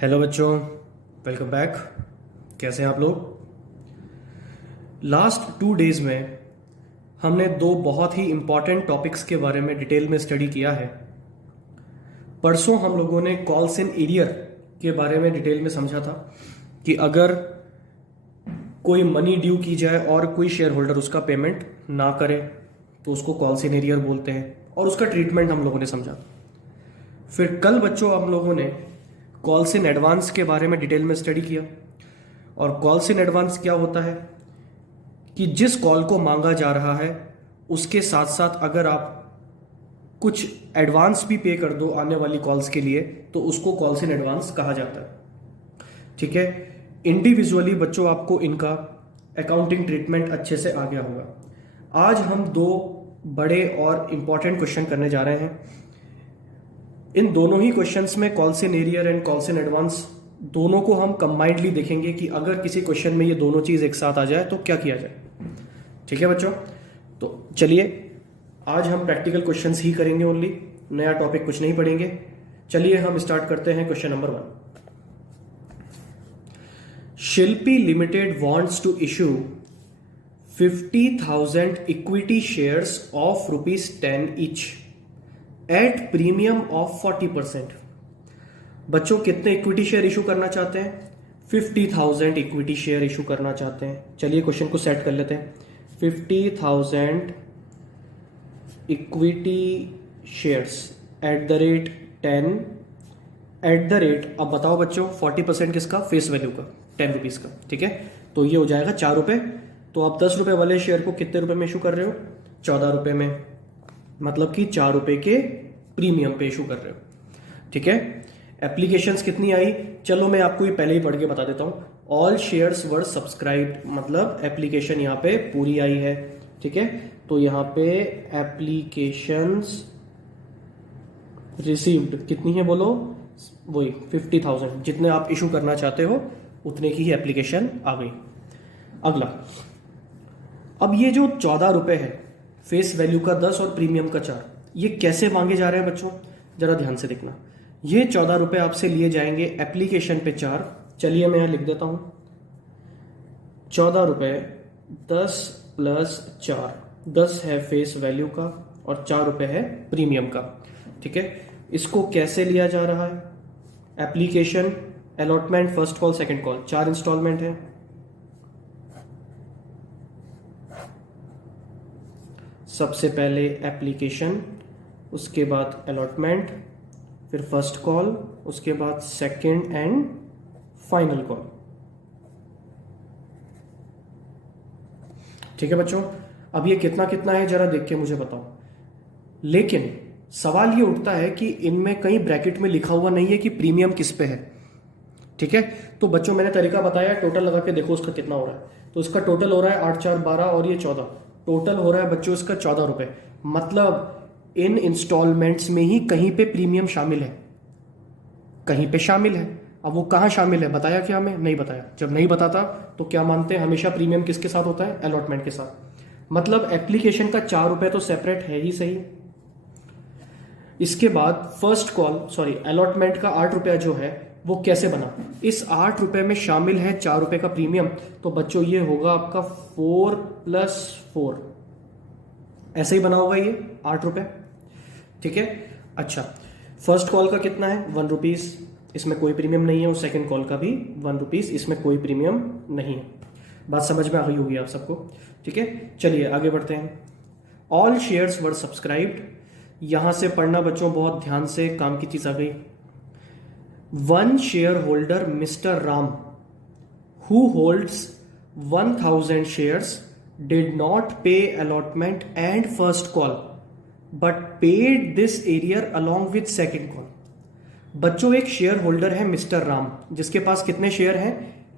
Hello बच्चों, welcome back. कैसे हैं आप लोग? लास्ट 2 डेज में हमने दो बहुत ही इम्पॉर्टेंट टॉपिक्स के बारे में डिटेल में स्टडी किया है। परसों हम लोगों ने कॉल्स इन एरियर के बारे में डिटेल में समझा था कि अगर कोई मनी ड्यू की जाए और कोई शेयर होल्डर उसका पेमेंट ना करे तो उसको कॉल्स इन एरियर बोलते हैं, और उसका ट्रीटमेंट हम लोगों ने समझा। फिर कल बच्चों हम लोगों ने कॉल्स इन एडवांस के बारे में डिटेल में स्टडी किया। और कॉल्स इन एडवांस क्या होता है कि जिस कॉल को मांगा जा रहा है उसके साथ साथ अगर आप कुछ एडवांस भी पे कर दो आने वाली कॉल्स के लिए तो उसको कॉल्स इन एडवांस कहा जाता है। ठीक है, इंडिविजुअली बच्चों आपको इनका अकाउंटिंग ट्रीटमेंट अच्छे से आ गया होगा। आज हम दो बड़े और इंपॉर्टेंट क्वेश्चन करने जा रहे हैं। इन दोनों ही क्वेश्चंस में calls in arrear and calls in advance दोनों को हम कंबाइंडली देखेंगे कि अगर किसी क्वेश्चन में ये दोनों चीज एक साथ आ जाए तो क्या किया जाए। ठीक है बच्चों, तो चलिए आज हम प्रैक्टिकल क्वेश्चंस ही करेंगे ओनली, नया टॉपिक कुछ नहीं पढ़ेंगे। चलिए हम स्टार्ट करते हैं question number 1। Shilpi limited wants to issue 50,000 equity shares of ₹10 each at premium of 40%। बच्चों कितने इक्विटी शेयर इशू करना चाहते हैं? 50,000 इक्विटी शेयर इशू करना चाहते हैं। चलिए क्वेश्चन को सेट कर लेते हैं। 50,000 equity shares at the rate 10 at the rate, अब बताओ बच्चों 40% किसका? फेस वैल्यू का, 10 रुपीज का। ठीक है, तो ये हो जाएगा 4 रुपए। तो आप 10 रुपए वाले शेयर को कितने रुपए में इशू कर रहे हो? 14 रुपए में, मतलब कि 4 रुपए के प्रीमियम पे इशू कर रहे हो। ठीक है, एप्लीकेशंस कितनी आई? चलो मैं आपको ये पहले ही पढ़ के बता देता हूं। ऑल शेयर्स वर सब्सक्राइब्ड, मतलब एप्लीकेशन यहां पे पूरी आई है। ठीक है, तो यहां पे एप्लीकेशंस रिसीव्ड कितनी है बोलो? वही 50,000, जितने आप इशू करना चाहते हो उतने की ही एप्लीकेशन आ गई। अगला, अब ये जो 14 रुपए है, फेस वैल्यू का 10 और प्रीमियम का 4, ये कैसे मांगे जा रहे हैं बच्चों? जरा ध्यान से देखना। ये 14 रुपए आपसे लिए जाएंगे एप्लीकेशन पे 4। चलिए मैं यहां लिख देता हूं 14 रुपए 10 प्लस 4, 10 है फेस वैल्यू का और 4 रुपए है प्रीमियम का। ठीक है, इसको कैसे लिया जा रहा है? Application, allotment, first call, second call, 4 installment है। सबसे पहले एप्लीकेशन, उसके बाद अलॉटमेंट, फिर फर्स्ट कॉल, उसके बाद सेकंड एंड फाइनल कॉल। ठीक है बच्चों, अब ये कितना कितना है जरा देख के मुझे बताओ। लेकिन सवाल ये उठता है कि इनमें कहीं ब्रैकेट में लिखा हुआ नहीं है कि प्रीमियम किस पे है। ठीक है, तो बच्चों मैंने तरीका बताया, टोटल लगा के देखो उसका कितना हो रहा है। तो इसका टोटल हो रहा है 8 4 12 और ये 14, टोटल हो रहा है बच्चों इसका 14 रुपए। मतलब इन इंस्टॉलमेंट्स में ही कहीं पे प्रीमियम शामिल है, कहीं पे शामिल है। अब वो कहां शामिल है बताया क्या? हमें नहीं बताया। जब नहीं बताता तो क्या मानते हैं? हमेशा प्रीमियम किसके साथ होता है? अलॉटमेंट के साथ। मतलब एप्लीकेशन का 4 रुपए तो सेपरेट है ही सही। इसके बाद फर्स्ट कॉल, सॉरी अलॉटमेंट का 8 रुपया जो है वो कैसे बना? इस 8 रुपए में शामिल है 4 रुपए का प्रीमियम। तो बच्चों ये होगा आपका 4 + 4, ऐसे ही बना होगा ये 8 रुपए। ठीक है, अच्छा फर्स्ट कॉल का कितना है? 1 रुपीज, इसमें कोई प्रीमियम नहीं है। और सेकंड कॉल का भी 1 रुपीज, इसमें कोई प्रीमियम नहीं है। बात समझ में आ गई होगी आप सबको। ठीक है, चलिए आगे बढ़ते हैं। ऑल शेयर्स वर सब्सक्राइब्ड, यहां से पढ़ना बच्चों बहुत ध्यान से, काम की चीज आ गई। One share holder mister Ram who holds 1,000 shares did not pay allotment and first call but paid this arrear along with second call. बच्चों एक शेयर होल्डर है मिस्टर राम, जिसके पास कितने शेयर हैं?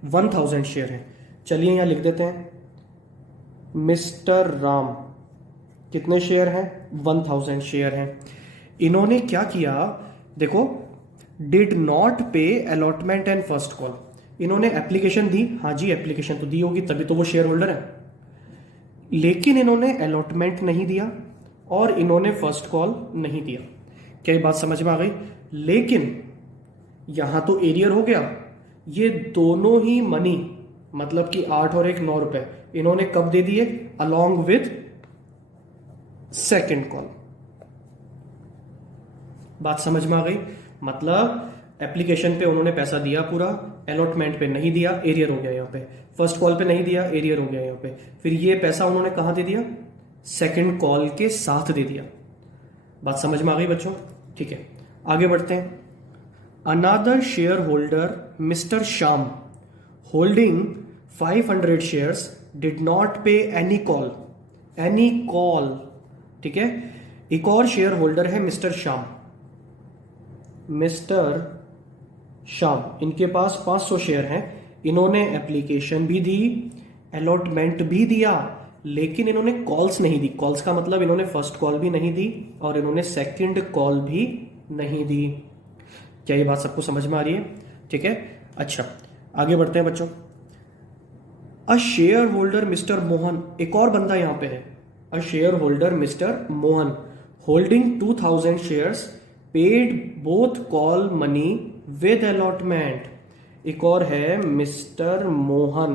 1,000 शेयर हैं। चलिए यहां लिख देते हैं मिस्टर राम कितने शेयर हैं? 1,000 शेयर हैं। इन्होंने क्या किया देखो, did not pay allotment and first call. इन्होंने एप्लीकेशन दी, हाँ जी एप्लीकेशन तो दी होगी तभी तो वो शेयर होल्डर है, लेकिन इन्होंने अलॉटमेंट नहीं दिया और इन्होंने फर्स्ट कॉल नहीं दिया। क्या ये बात समझ में आ गई? लेकिन यहां तो एरियर हो गया। ये दोनों ही मनी मतलब कि 8 और 1 9 रुपए इन्होंने कब दे दिए? Along with second call. बात समझ में आ गई? मतलब एप्लीकेशन पे उन्होंने पैसा दिया पूरा, अलॉटमेंट पे नहीं दिया, एरियर हो गया यहाँ पे। फर्स्ट कॉल पे नहीं दिया, एरियर हो गया यहाँ पे। फिर ये पैसा उन्होंने कहां दे दिया? सेकंड कॉल के साथ दे दिया। बात समझ में आ गई बच्चों? ठीक है, आगे बढ़ते हैं। Another share holder mister Shyam holding 500 shares did not पे एनी कॉल। एनी कॉल, ठीक है। एक और शेयर होल्डर है मिस्टर श्याम। मिस्टर श्याम, इनके पास 500 शेयर हैं। इन्होंने एप्लीकेशन भी दी, अलॉटमेंट भी दिया, लेकिन इन्होंने कॉल्स नहीं दी। कॉल्स का मतलब इन्होंने फर्स्ट कॉल भी नहीं दी और इन्होंने सेकंड कॉल भी नहीं दी। क्या ये बात सबको समझ में आ रही है? ठीक है, अच्छा आगे बढ़ते हैं बच्चों। A share holder mister Mohan, एक और बंदा यहां पे है। A share holder mister Mohan holding 2000 shares paid both call money with allotment. एक और है मिस्टर मोहन।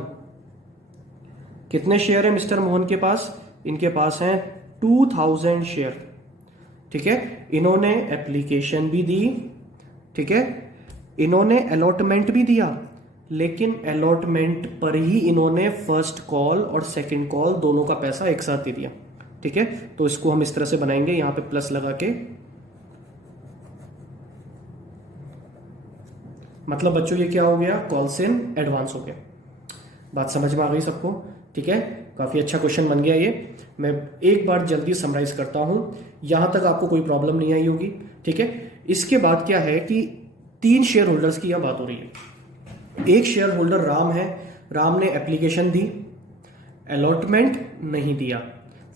कितने शेयर है मिस्टर मोहन के पास? इनके पास हैं 2000 शेयर, ठीक है। इन्होंने एप्लीकेशन भी दी, ठीक है। इन्होंने अलॉटमेंट भी दिया, लेकिन अलॉटमेंट पर ही इन्होंने फर्स्ट कॉल और सेकंड कॉल दोनों का पैसा एक साथ दे दिया, ठीक है। तो इसको हम इस तरह से बनाएंगे, यहां पे प्लस लगा के। मतलब बच्चों ये क्या हो गया? कॉल्स इन एडवांस हो गया। बात समझ में आ गई सबको? ठीक है, काफी अच्छा क्वेश्चन बन गया ये। मैं एक बार जल्दी समराइज करता हूं, यहां तक आपको कोई प्रॉब्लम नहीं आई होगी, ठीक है। इसके बाद क्या है कि 3 शेयर होल्डर्स की यहां बात हो रही है। एक शेयर होल्डर राम है। राम ने एप्लीकेशन दी, अलॉटमेंट नहीं दिया,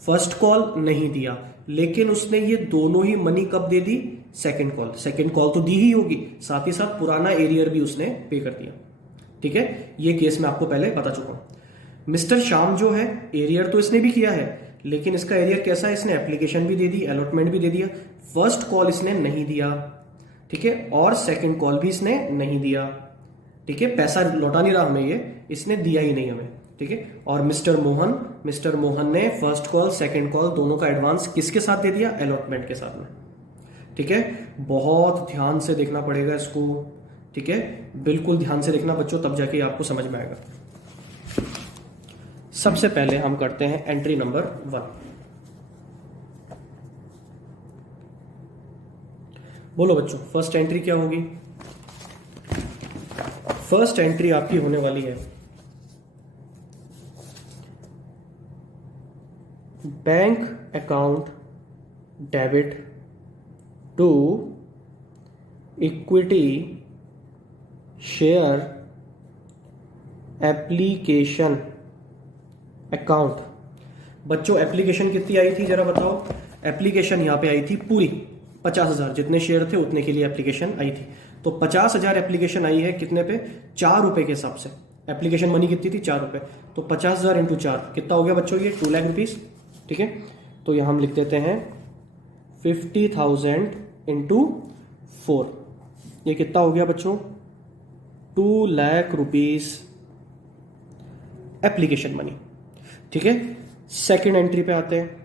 फर्स्ट कॉल नहीं दिया, लेकिन उसने ये दोनों ही मनी कब दे दी? Second call. सेकंड कॉल तो दी ही होगी, साथ ही साथ पुराना एरियर भी उसने पे कर दिया, ठीक है। ये केस मैं आपको पहले बता चुका हूं। मिस्टर श्याम जो है, एरियर तो इसने भी किया है, लेकिन इसका एरियर कैसा है? इसने एप्लीकेशन भी दे दी, अलॉटमेंट भी दे दिया, फर्स्ट कॉल इसने नहीं दिया, ठीक है, और सेकंड कॉल भी इसने नहीं दिया, ठीक है। पैसा लौटा नहीं रहा हमें, ये इसने दिया ही नहीं हमें, ठीक है। और मिस्टर मोहन ने फर्स्ट कॉल सेकंड कॉल दोनों का एडवांस किसके साथ दे दिया? अलॉटमेंट के साथ में, ठीक है। बहुत ध्यान से देखना पड़ेगा इसको, ठीक है। बिल्कुल ध्यान से देखना बच्चों, तब जाके आपको समझ में आएगा। सबसे पहले हम करते हैं एंट्री नंबर 1। बोलो बच्चों, फर्स्ट एंट्री क्या होगी? फर्स्ट एंट्री आपकी होने वाली है bank account debit to equity share application account. बच्चों एप्लीकेशन कितनी आई थी जरा बताओ? एप्लीकेशन यहां पे आई थी पूरी 50,000, जितने शेयर थे उतने के लिए एप्लीकेशन आई थी। तो 50,000 एप्लीकेशन आई है कितने पे? 4 रुपए के हिसाब से। एप्लीकेशन मनी कितनी थी? 4 रुपए। तो 50,000 इंटू 4 कितना हो गया बच्चों? ये 2 लाख रुपीज, ठीक है। तो यहां हम लिख देते हैं 50,000 इंटू 4, ये कितना हो गया बच्चों? 2 लाख रुपीज एप्लीकेशन मनी, ठीक है। सेकेंड एंट्री पे आते हैं।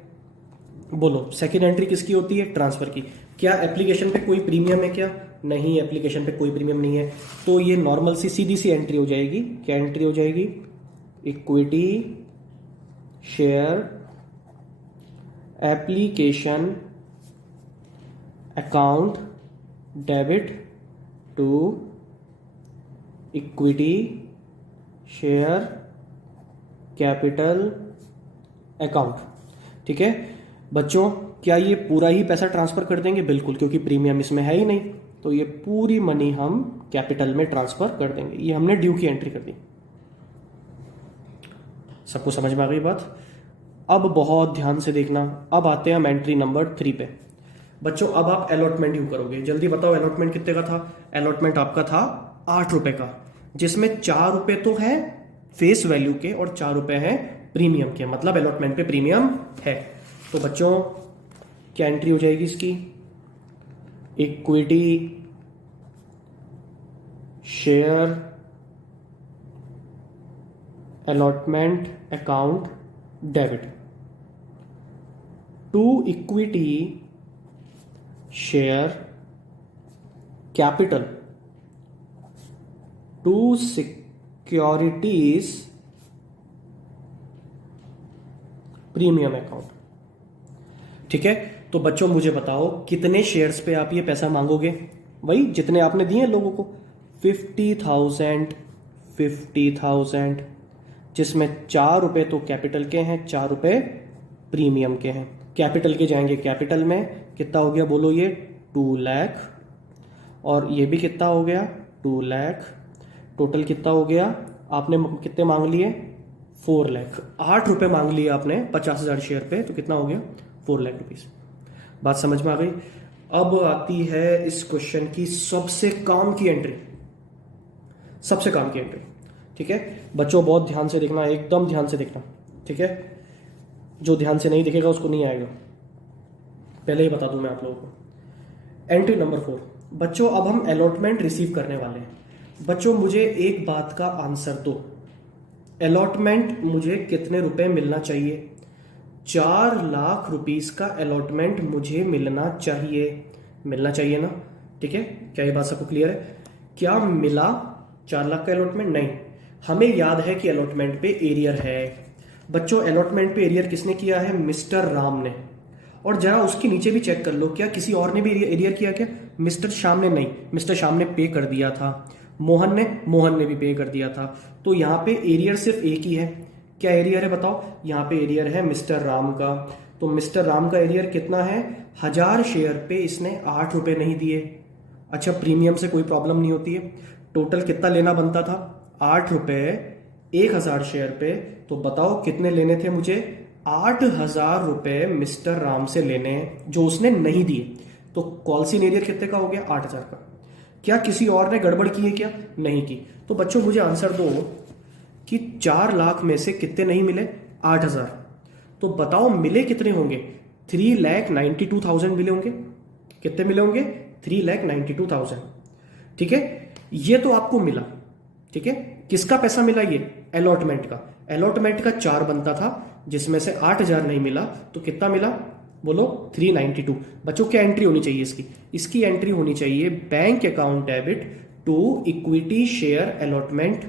बोलो सेकेंड एंट्री किसकी होती है? ट्रांसफर की। क्या एप्लीकेशन पे कोई प्रीमियम है क्या? नहीं, एप्लीकेशन पे कोई प्रीमियम नहीं है, तो ये नॉर्मल सी सीधी सी एंट्री हो जाएगी। क्या एंट्री हो जाएगी? Equity share application account debit to equity share capital account, ठीक है। बच्चों क्या ये पूरा ही पैसा ट्रांसफर कर देंगे? बिल्कुल, क्योंकि प्रीमियम इसमें है ही नहीं, तो ये पूरी मनी हम कैपिटल में ट्रांसफर कर देंगे। ये हमने ड्यू की एंट्री कर दी। सबको समझ में आ गई बात? अब बहुत ध्यान से देखना। अब आते हैं हम एंट्री नंबर 3 पे। बच्चों अब आप अलॉटमेंट ड्यू करोगे। जल्दी बताओ अलॉटमेंट कितने का था? अलॉटमेंट आपका था 8 रुपए का, जिसमें 4 रुपए तो है फेस वैल्यू के और 4 रुपए हैं प्रीमियम के, मतलब अलॉटमेंट पे प्रीमियम है। तो बच्चों क्या एंट्री हो जाएगी इसकी? Equity share allotment account debit to equity share capital to securities premium account. ठीक है, तो बच्चों मुझे बताओ कितने शेयर्स पे आप ये पैसा मांगोगे? वही जितने आपने दिए लोगों को, 50,000 50,000, जिसमें 4 रुपए तो कैपिटल के हैं, 4 रुपए प्रीमियम के हैं। कैपिटल के जाएंगे कैपिटल में, कितना हो गया बोलो ये 2 लाख, और ये भी कितना हो गया 2 लाख। टोटल कितना हो गया? आपने कितने मांग लिए? 4 लाख। 8 रुपए मांग लिए आपने 50,000 शेयर पे, तो कितना हो गया 4 लाख रुपीज। बात समझ में आ गई? अब आती है इस क्वेश्चन की सबसे काम की एंट्री, सबसे काम की एंट्री। ठीक है बच्चों, बहुत ध्यान से देखना, एकदम ध्यान से देखना। ठीक है, जो ध्यान से नहीं देखेगा उसको नहीं आएगा, पहले ही बता दूं मैं आप लोगों को। Entry number 4। बच्चों अब हम अलॉटमेंट रिसीव करने वाले हैं। बच्चों मुझे एक बात का आंसर दो, अलॉटमेंट मुझे कितने रुपए मिलना चाहिए? 4 लाख रुपीस का अलॉटमेंट मुझे मिलना चाहिए, मिलना चाहिए ना? ठीक है, क्या ये बात सबको क्लियर है? क्या मिला 4 लाख का अलॉटमेंट? नहीं। हमें याद है कि अलॉटमेंट पे एरियर है। बच्चों अलॉटमेंट पे एरियर किसने किया है? मिस्टर राम ने। और जरा उसके नीचे भी चेक कर लो, क्या किसी और ने भी एरियर किया? क्या मिस्टर श्याम ने? नहीं, मिस्टर श्याम ने पे कर दिया था। मोहन ने भी पे कर दिया था। तो यहाँ पे एरियर सिर्फ एक ही है। क्या एरियर है बताओ? यहाँ पे एरियर है मिस्टर राम का। तो मिस्टर राम का एरियर कितना है? 1000 शेयर पे इसने 8 रुपए नहीं दिए। अच्छा, प्रीमियम से कोई प्रॉब्लम नहीं होती है। टोटल कितना लेना बनता था? 8 रुपए 1000 शेयर पे। तो बताओ कितने लेने थे मुझे? 8,000 रुपए मिस्टर राम से लेने, जो उसने नहीं दिए। तो कॉल्सिन एरियर कितने का हो गया? 8,000 का। क्या किसी और ने गड़बड़ की है? क्या नहीं की। तो बच्चों मुझे आंसर दो कि 4 लाख में से कितने नहीं मिले? 8,000। तो बताओ मिले कितने होंगे? 3,92,000 मिले होंगे। कितने मिले होंगे? 3,92,000। ठीक है, ये तो आपको मिला। ठीक है, किसका पैसा मिला? ये अलॉटमेंट का। अलॉटमेंट का 4 बनता था, जिसमें से 8,000 नहीं मिला, तो कितना मिला बोलो? 392। बच्चों क्या एंट्री होनी चाहिए इसकी? इसकी एंट्री होनी चाहिए bank account debit to equity share allotment.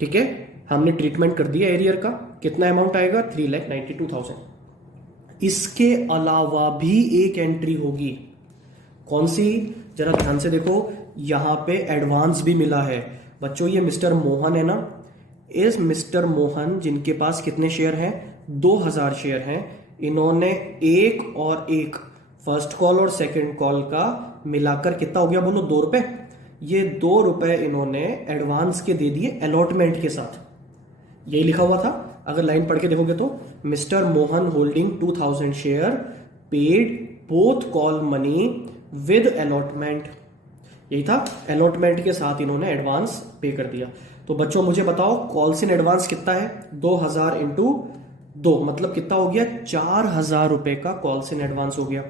ठीक है, हमने ट्रीटमेंट कर दिया एरियर का। कितना अमाउंट आएगा? 3,92,000। इसके अलावा भी एक एंट्री होगी। कौन सी? जरा ध्यान से देखो, यहां पे एडवांस भी मिला है। बच्चों ये मिस्टर मोहन है ना, इस मिस्टर मोहन जिनके पास कितने शेयर हैं? 2,000 शेयर हैं। इन्होंने एक और एक, फर्स्ट कॉल और सेकंड कॉल का मिलाकर कितना हो गया बोलो? 2 रुपए। ये 2 रुपए इन्होंने एडवांस के दे दिए अलॉटमेंट के साथ। यही लिखा हुआ था, अगर लाइन पढ़ के देखोगे तो, mister Mohan holding 2,000 share paid both call money with allotment. यही था, अलॉटमेंट के साथ इन्होंने एडवांस पे कर दिया। तो बच्चों मुझे बताओ कॉल्स इन एडवांस कितना है? 2,000 इंटू 2 मतलब कितना हो गया? 4,000 रुपए का कॉल्स इन एडवांस हो गया।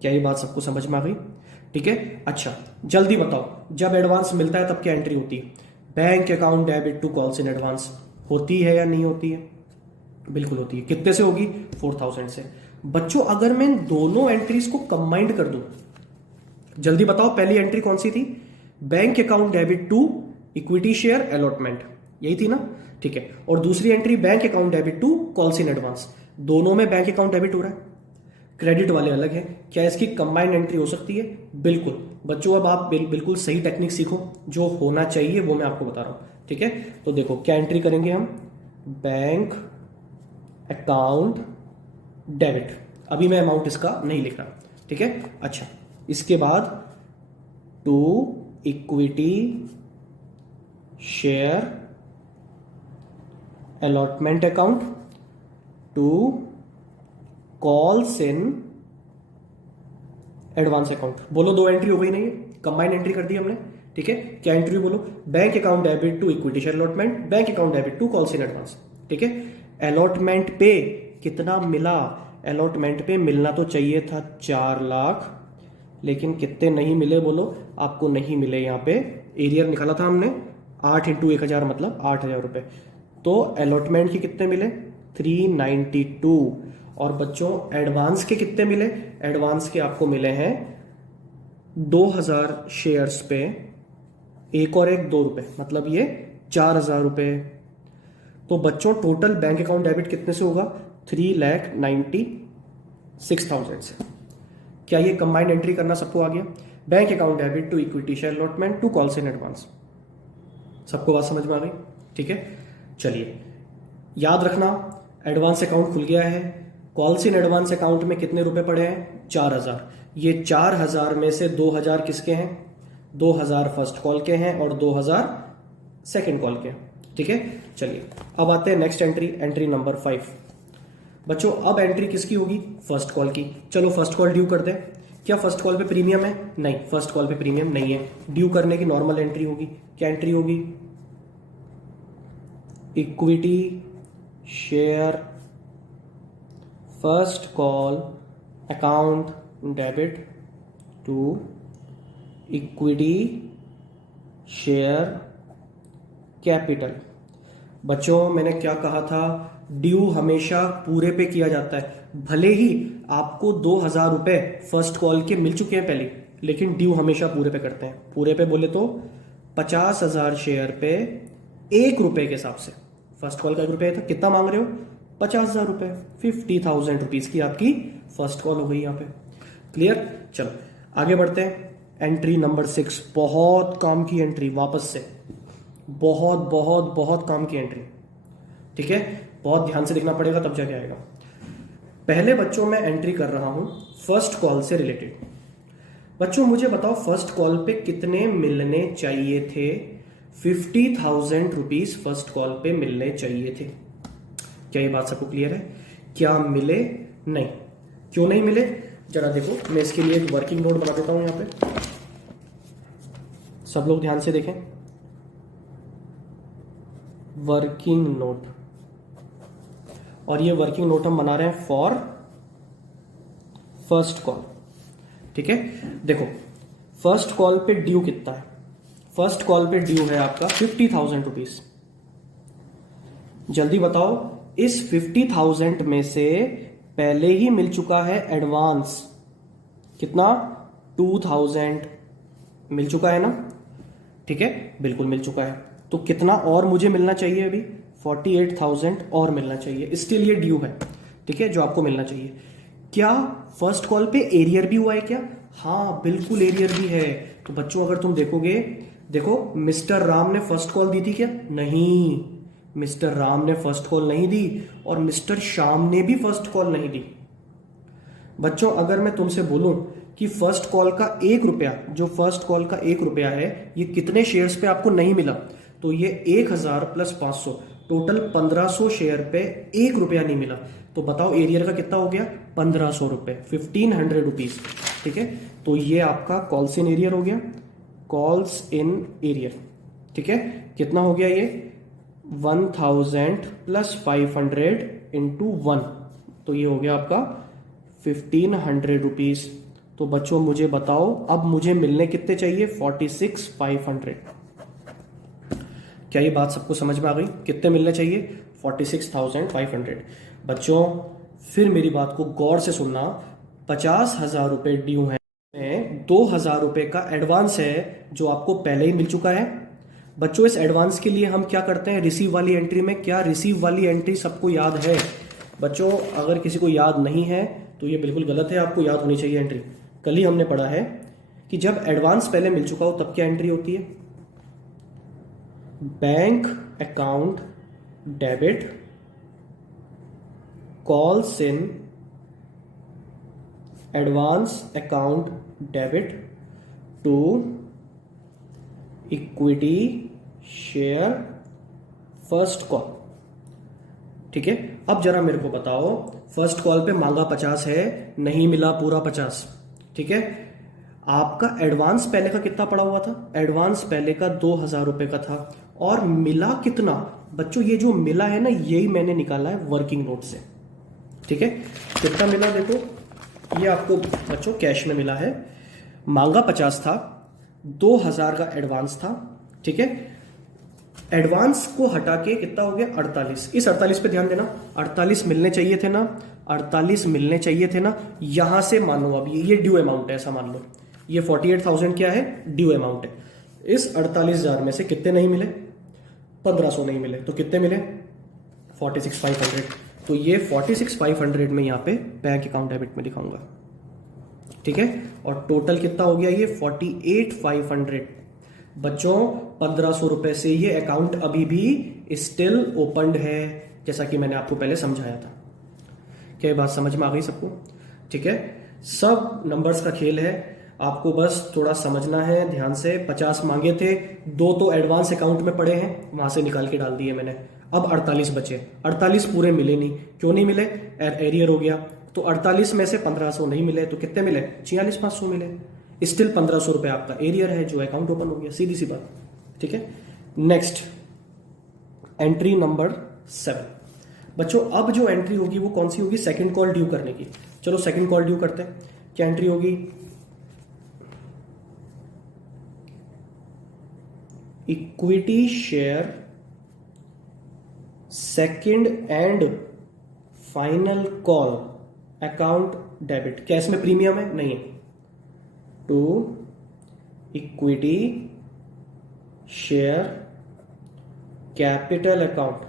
क्या ये बात सबको समझ में आ गई? ठीक है, अच्छा जल्दी बताओ, जब एडवांस मिलता है तब क्या एंट्री होती है? Bank account debit to calls in advance. होती है या नहीं होती है? बिल्कुल होती है। कितने से होगी? 4,000 से। बच्चों अगर मैं दोनों एंट्रीज को कंबाइंड कर दूं, जल्दी बताओ पहली एंट्री कौन सी थी? Bank account debit to equity share allotment, यही थी ना? ठीक है, और दूसरी entry bank account debit to calls in advance. दोनों में बैंक अकाउंट डेबिट हो रहा है, क्रेडिट वाले अलग है। क्या इसकी कंबाइंड एंट्री हो सकती है? बिल्कुल। बच्चों अब आप बिल्कुल सही टेक्निक सीखो, जो होना चाहिए वो मैं आपको बता रहा हूं। ठीक है, तो देखो क्या एंट्री करेंगे हम? Bank account debit. अभी मैं अमाउंट इसका नहीं लिख रहा। ठीक है, अच्छा इसके बाद to equity share allotment account to calls in advance account. बोलो 2 एंट्री हो गई नहीं? कंबाइंड एंट्री कर दी हमने। ठीक है, क्या एंट्री बोलो? Bank account debit to equity share allotment, bank account debit to calls in advance. ठीक है, अलॉटमेंट पे कितना मिला? अलॉटमेंट पे मिलना तो चाहिए था 4 लाख, लेकिन कितने नहीं मिले बोलो? आपको नहीं मिले यहाँ पे एरियर निकाला था हमने, 8 इंटू 1000 मतलब 8000 रुपये। तो अलॉटमेंट के कितने मिले, 392। और बच्चों एडवांस के कितने मिले, एडवांस के आपको मिले हैं 2000 शेयर्स पे, एक और एक 2 रुपये, मतलब ये 4000 रुपये। तो बच्चों टोटल बैंक अकाउंट डेबिट कितने से होगा, 3,96,000 से। क्या ये कंबाइंड एंट्री करना सबको आ गया? Bank account debit to equity share allotment to calls in advance. सबको बात समझ में आ गई? ठीक है, चलिए याद रखना, एडवांस अकाउंट खुल गया है। कॉल्स इन एडवांस अकाउंट में कितने रुपए पड़े हैं, 4000। ये 4000 में से 2000 किसके हैं, 2000 फर्स्ट कॉल के हैं और 2000 सेकेंड कॉल के हैं। ठीक है, चलिए अब आते हैं नेक्स्ट एंट्री, एंट्री नंबर 5। बच्चों अब एंट्री किसकी होगी, फर्स्ट कॉल की। चलो फर्स्ट कॉल ड्यू कर दें। क्या फर्स्ट कॉल पे प्रीमियम है? नहीं, फर्स्ट कॉल पे प्रीमियम नहीं है। ड्यू करने की नॉर्मल एंट्री होगी। क्या एंट्री होगी, equity share first call account debit to equity share capital. बच्चों मैंने क्या कहा था, ड्यू हमेशा पूरे पे किया जाता है। भले ही आपको 2000 रुपए फर्स्ट कॉल के मिल चुके हैं पहले, लेकिन ड्यू हमेशा पूरे पे करते हैं। पूरे पे बोले तो 50,000 शेयर पे 1 रुपए के हिसाब से। फर्स्ट कॉल का 1 रुपये था, कितना मांग रहे हो, 50,000 रुपए, 50,000 रुपीज की आपकी फर्स्ट कॉल हो गई यहाँ पे। क्लियर? चलो आगे बढ़ते हैं। एंट्री नंबर 6, बहुत काम की एंट्री, वापस से बहुत बहुत बहुत काम की एंट्री। ठीक है, बहुत ध्यान से देखना पड़ेगा तब जाके आएगा। पहले बच्चों मैं एंट्री कर रहा हूं फर्स्ट कॉल से रिलेटेड। बच्चों मुझे बताओ फर्स्ट कॉल पे कितने मिलने चाहिए थे, 50,000 रुपीज फर्स्ट कॉल पे मिलने चाहिए थे। क्या ये बात सबको क्लियर है? क्या मिले? नहीं। क्यों नहीं मिले, जरा देखो, मैं इसके लिए एक वर्किंग नोट बना देता हूं यहां पे, सब लोग ध्यान से देखें। वर्किंग नोट, और ये वर्किंग नोट हम बना रहे हैं फॉर फर्स्ट कॉल। ठीक है, देखो फर्स्ट कॉल पे ड्यू कितना है, फर्स्ट कॉल पे ड्यू है आपका 50,000 रुपीज। जल्दी बताओ, इस 50,000 में से पहले ही मिल चुका है एडवांस कितना, 2000 मिल चुका है ना। ठीक है, बिल्कुल मिल चुका है। तो कितना और मुझे मिलना चाहिए, अभी 48,000 और मिलना चाहिए। स्टिल ये ड्यू है, ठीक है, जो आपको मिलना चाहिए। क्या फर्स्ट कॉल पे एरियर भी हुआ है क्या? हाँ बिल्कुल एरियर भी है। तो बच्चों अगर तुम देखोगे, देखो मिस्टर राम ने फर्स्ट कॉल दी थी क्या? नहीं, मिस्टर राम ने फर्स्ट कॉल नहीं दी और मिस्टर श्याम ने भी फर्स्ट कॉल नहीं दी। बच्चों अगर मैं तुमसे बोलूं कि फर्स्ट कॉल का 1 रुपया, जो फर्स्ट कॉल का 1 रुपया है, ये कितने शेयर्स पे आपको नहीं मिला, तो ये 1000 प्लस 500, टोटल 1500 शेयर पे 1 रुपया नहीं मिला। तो बताओ एरियर का कितना हो गया, 1500 रुपए, 1500 रुपीज। ठीक है, तो ये आपका कॉल्स इन एरियर हो गया, कॉल्स इन एरियर। ठीक है, कितना हो गया ये, 1000 प्लस 500 इंटू 1, तो ये हो गया आपका 1500 रुपीज। तो बच्चों मुझे बताओ अब मुझे मिलने कितने चाहिए, 46,500। क्या ये बात सबको समझ में आ गई? कितने मिलने चाहिए, 46,500। बच्चों फिर मेरी बात को गौर से सुनना, 50,000 रुपए ड्यू है, 2,000 रुपए का एडवांस है जो आपको पहले ही मिल चुका है। बच्चों इस एडवांस के लिए हम क्या करते हैं, रिसीव वाली एंट्री में, क्या रिसीव वाली एंट्री सबको याद है? बच्चों अगर किसी को याद नहीं है तो ये बिल्कुल गलत है, आपको याद होनी चाहिए एंट्री। कल ही हमने पढ़ा है कि जब एडवांस पहले मिल चुका हो तब क्या एंट्री होती है, bank account debit calls in advance account debit to equity share first call. ठीक है, अब जरा मेरे को बताओ, फर्स्ट कॉल पे मांगा 50 है, नहीं मिला पूरा 50। ठीक है, आपका एडवांस पहले का कितना पड़ा हुआ था, एडवांस पहले का 2,000 रुपए का था, और मिला कितना? बच्चों ये जो मिला है ना, यही मैंने निकाला है वर्किंग नोट से। ठीक है, कितना मिला देखो, ये आपको बच्चों कैश में मिला है। मांगा 50 था, 2000 का एडवांस था, ठीक है। एडवांस को हटा के कितना हो गया 48। इस 48 पे ध्यान देना, 48 मिलने चाहिए थे ना, 48 मिलने चाहिए थे ना। यहां से मानो अब ये ड्यू अमाउंट है, ऐसा मान लो ये 48,000 क्या है, ड्यू अमाउंट है। इस 48,000 में से कितने नहीं मिले, 1500 नहीं मिले, तो कितने मिले 46,500। तो ये 46,500 में यहाँ पे बैंक अकाउंट डेबिट में दिखाऊंगा, ठीक है। और टोटल कितना हो गया ये 48,500। बच्चों 1500 रुपए से ये अकाउंट अभी भी स्टिल ओपनड है, जैसा कि मैंने आपको पहले समझाया था। क्या ये बात समझ में आ गई सबको, ठीक है। सब नंबर्स का खेल है, आपको बस थोड़ा समझना है ध्यान से। 50 मांगे थे, 2 तो एडवांस अकाउंट में पड़े हैं, वहां से निकाल के डाल दिए मैंने। अब 48 बचे, 48 पूरे मिले नहीं, क्यों नहीं मिले, एरियर हो गया। तो 48 में से 1500 नहीं मिले, तो कितने मिले 46,500 मिले। स्टिल 1500 रुपए आपका एरियर है, जो अकाउंट ओपन हो गया, सीधी सी बात, ठीक है। Next entry number 7। बच्चों अब जो एंट्री होगी वो कौन सी होगी, सेकंड कॉल ड्यू करने की। चलो सेकंड कॉल ड्यू करते हैं। क्या एंट्री होगी, equity share second and final call account debit. क्या इसमें प्रीमियम है, नहीं है। To equity share capital account,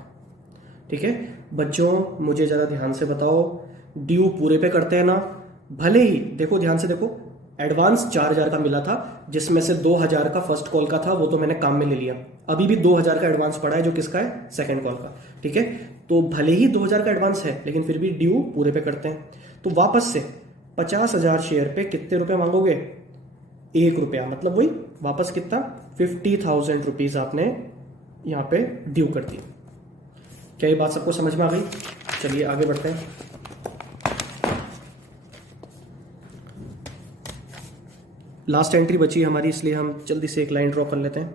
ठीक है। बच्चों मुझे जरा ध्यान से बताओ, ड्यू पूरे पे करते हैं ना, भले ही देखो ध्यान से देखो, एडवांस 4,000 का मिला था, जिसमें से 2,000 का फर्स्ट कॉल का था, वो तो मैंने काम में ले लिया। अभी भी 2,000 का एडवांस पड़ा है, जो किसका है, सेकंड कॉल का, ठीक है। तो भले ही 2,000 का एडवांस है, लेकिन फिर भी ड्यू पूरे पे करते हैं। तो वापस से 50,000 शेयर पे कितने रुपए मांगोगे, 1 रुपया, मतलब वही वापस कितना 50,000 रुपीज आपने यहां पे ड्यू कर दी। क्या ये बात सबको समझ में आ गई, चलिए आगे बढ़ते हैं। लास्ट एंट्री बची हमारी, इसलिए हम जल्दी से एक लाइन ड्रॉ कर लेते हैं।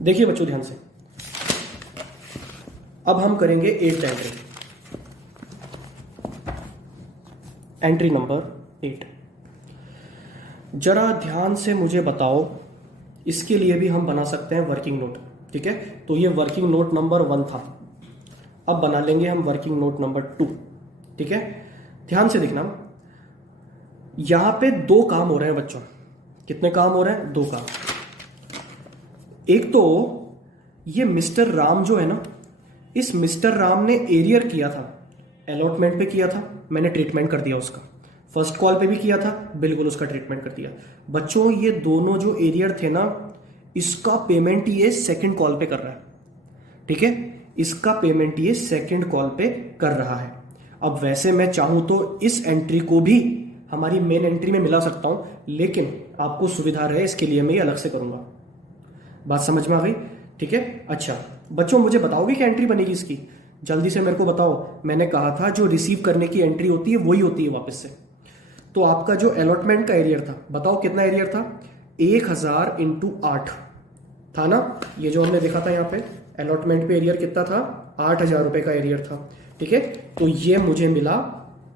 देखिए बच्चों ध्यान से, अब हम करेंगे 8th एंट्री, एंट्री नंबर 8। जरा ध्यान से मुझे बताओ, इसके लिए भी हम बना सकते हैं वर्किंग नोट, ठीक है। तो ये वर्किंग नोट नंबर 1 था, अब बना लेंगे हम वर्किंग नोट नंबर 2, ठीक है। ध्यान से देखना, यहां पे 2 काम हो रहे हैं बच्चों। कितने काम हो रहे हैं, 2 काम। एक तो ये मिस्टर राम जो है ना, इस मिस्टर राम ने एरियर किया था, अलॉटमेंट पे किया था, मैंने ट्रीटमेंट कर दिया उसका। फर्स्ट कॉल पे भी किया था, बिल्कुल उसका ट्रीटमेंट कर दिया। बच्चों ये दोनों जो एरियर थे ना, इसका पेमेंट ये सेकंड कॉल पे कर रहा है, ठीक है। इसका पेमेंट ये सेकंड कॉल पे कर रहा है। अब वैसे मैं चाहूं तो इस एंट्री को भी हमारी मेन एंट्री में मिला सकता हूं, लेकिन आपको सुविधा रहे इसके लिए मैं ये अलग से करूंगा। बात समझ में आ गई, ठीक है। अच्छा बच्चों मुझे बताओगे क्या एंट्री बनेगी इसकी, जल्दी से मेरे को बताओ। मैंने कहा था जो रिसीव करने की एंट्री होती है वही होती है वापस से। तो आपका जो अलॉटमेंट का एरियर था, बताओ कितना एरियर था, 1000 × 8 था ना। ये जो हमने देखा था यहाँ पे अलॉटमेंट पे एरियर कितना था, 8,000 रुपए का एरियर था, ठीक है। तो ये मुझे मिला,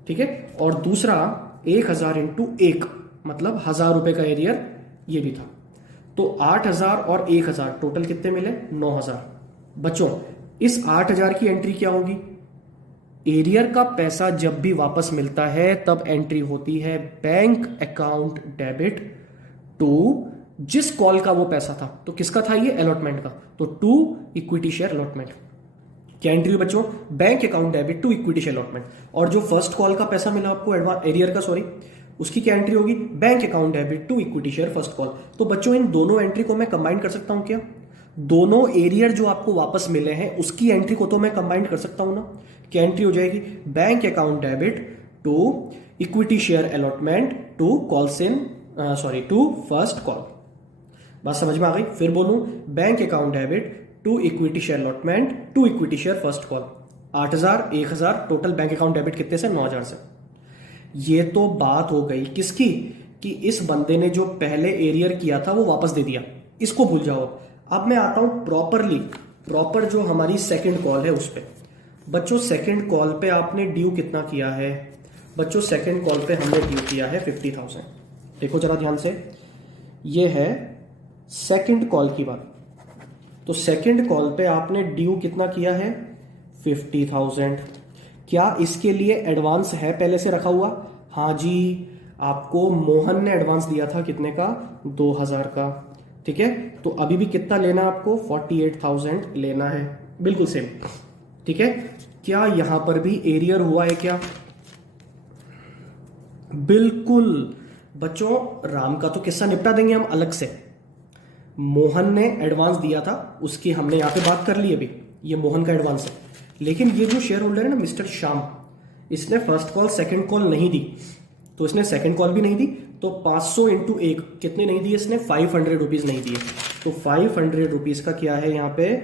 ठीक है। और दूसरा 1000 × 1 मतलब 1000 रुपए का एरियर ये भी था। तो 8,000 और 1,000 टोटल कितने मिले, 9,000। बच्चों इस 8,000 की एंट्री क्या होगी, एरियर का पैसा जब भी वापस मिलता है तब एंट्री होती है बैंक अकाउंट डेबिट टू जिस कॉल का वो पैसा था। तो किसका था ये, अलॉटमेंट का, तो टू इक्विटी शेयर अलॉटमेंट। क्या एंट्री बच्चों, bank account debit to equity share allotment. और जो फर्स्ट कॉल का पैसा मिला आपको एरियर का, सॉरी, उसकी क्या एंट्री होगी, bank account debit to equity share first call. तो बच्चों इन दोनों एंट्री को मैं कंबाइन कर सकता हूं क्या, दोनों एरियर जो आपको वापस मिले हैं उसकी एंट्री को तो मैं कंबाइन कर सकता हूं ना। क्या एंट्री हो जाएगी, bank account debit to equity share allotment to calls in to first call. बात समझ में आ गई, फिर बोलूं, bank account debit to equity share allotment to equity share first call. 8,000 1,000 total bank account debit कितने से, 9,000 से। ये तो बात हो गई किसकी, कि इस बंदे ने जो पहले एरियर किया था वो वापस दे दिया, इसको भूल जाओ। अब मैं आता हूं प्रॉपर जो हमारी सेकंड कॉल है उस पर। बच्चों सेकंड कॉल पे आपने ड्यू कितना किया है? बच्चों सेकंड कॉल पे हमने ड्यू किया है 50,000। देखो जरा ध्यान से, ये है सेकंड कॉल की बात। तो सेकंड कॉल पे आपने ड्यू कितना किया है? 50,000। क्या इसके लिए एडवांस है पहले से रखा हुआ? हाँ जी, आपको मोहन ने एडवांस दिया था कितने का? 2,000 का। ठीक है, तो अभी भी कितना लेना है आपको? 48,000 लेना है, बिल्कुल सेम। ठीक है, क्या यहां पर भी एरियर हुआ है क्या? बिल्कुल बच्चों, राम का तो किस्सा निपटा देंगे हम अलग से। मोहन ने एडवांस दिया था, उसकी हमने यहां पे बात कर ली अभी, ये मोहन का एडवांस है। लेकिन ये जो शेयर होल्डर है ना मिस्टर श्याम, इसने फर्स्ट कॉल सेकंड कॉल नहीं दी, तो इसने सेकंड कॉल भी नहीं दी, तो 500 इंटू 1 कितने नहीं दिए इसने? 500 रुपीज नहीं दिए। तो 500 रुपीज का क्या है यहाँ पे?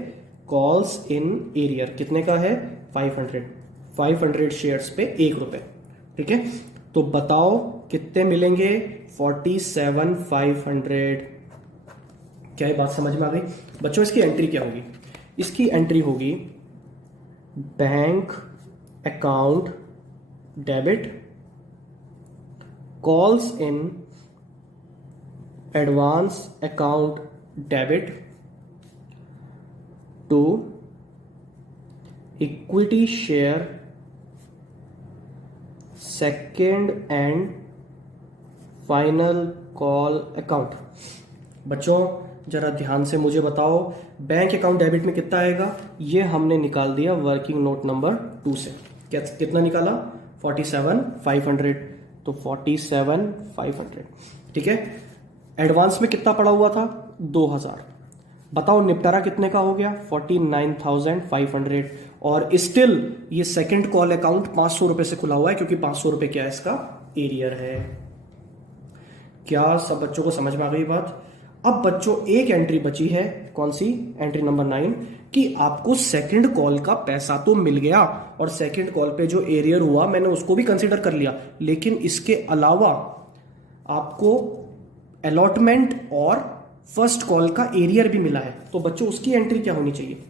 कॉल्स इन एरियर कितने का है? 500 शेयर्स पे 1 रुपए। ठीक है, तो बताओ कितने मिलेंगे? 47,500। क्या ये बात समझ में आ गई? बच्चों इसकी एंट्री क्या होगी? इसकी एंट्री होगी bank account debit calls in advance account debit to equity share second and final call account. बच्चों जरा ध्यान से मुझे बताओ, बैंक अकाउंट डेबिट में कितना आएगा? ये हमने निकाल दिया वर्किंग नोट नंबर 2 से। कितना निकाला? 47,500। तो 47,500। ठीक है, एडवांस में कितना पड़ा हुआ था? 2,000। बताओ निपटारा कितने का हो गया? 49,500। और स्टिल ये सेकंड कॉल अकाउंट 500 रुपए से खुला हुआ है, क्योंकि 500 रुपए क्या है? इसका एरियर है। क्या सब बच्चों को समझ में आ गई बात? अब बच्चों एक एंट्री बची है, कौन सी? एंट्री नंबर 9, कि आपको सेकंड कॉल का पैसा तो मिल गया, और सेकंड कॉल पे जो एरियर हुआ मैंने उसको भी कंसीडर कर लिया, लेकिन इसके अलावा आपको अलॉटमेंट और फर्स्ट कॉल का एरियर भी मिला है। तो बच्चों उसकी एंट्री क्या होनी चाहिए?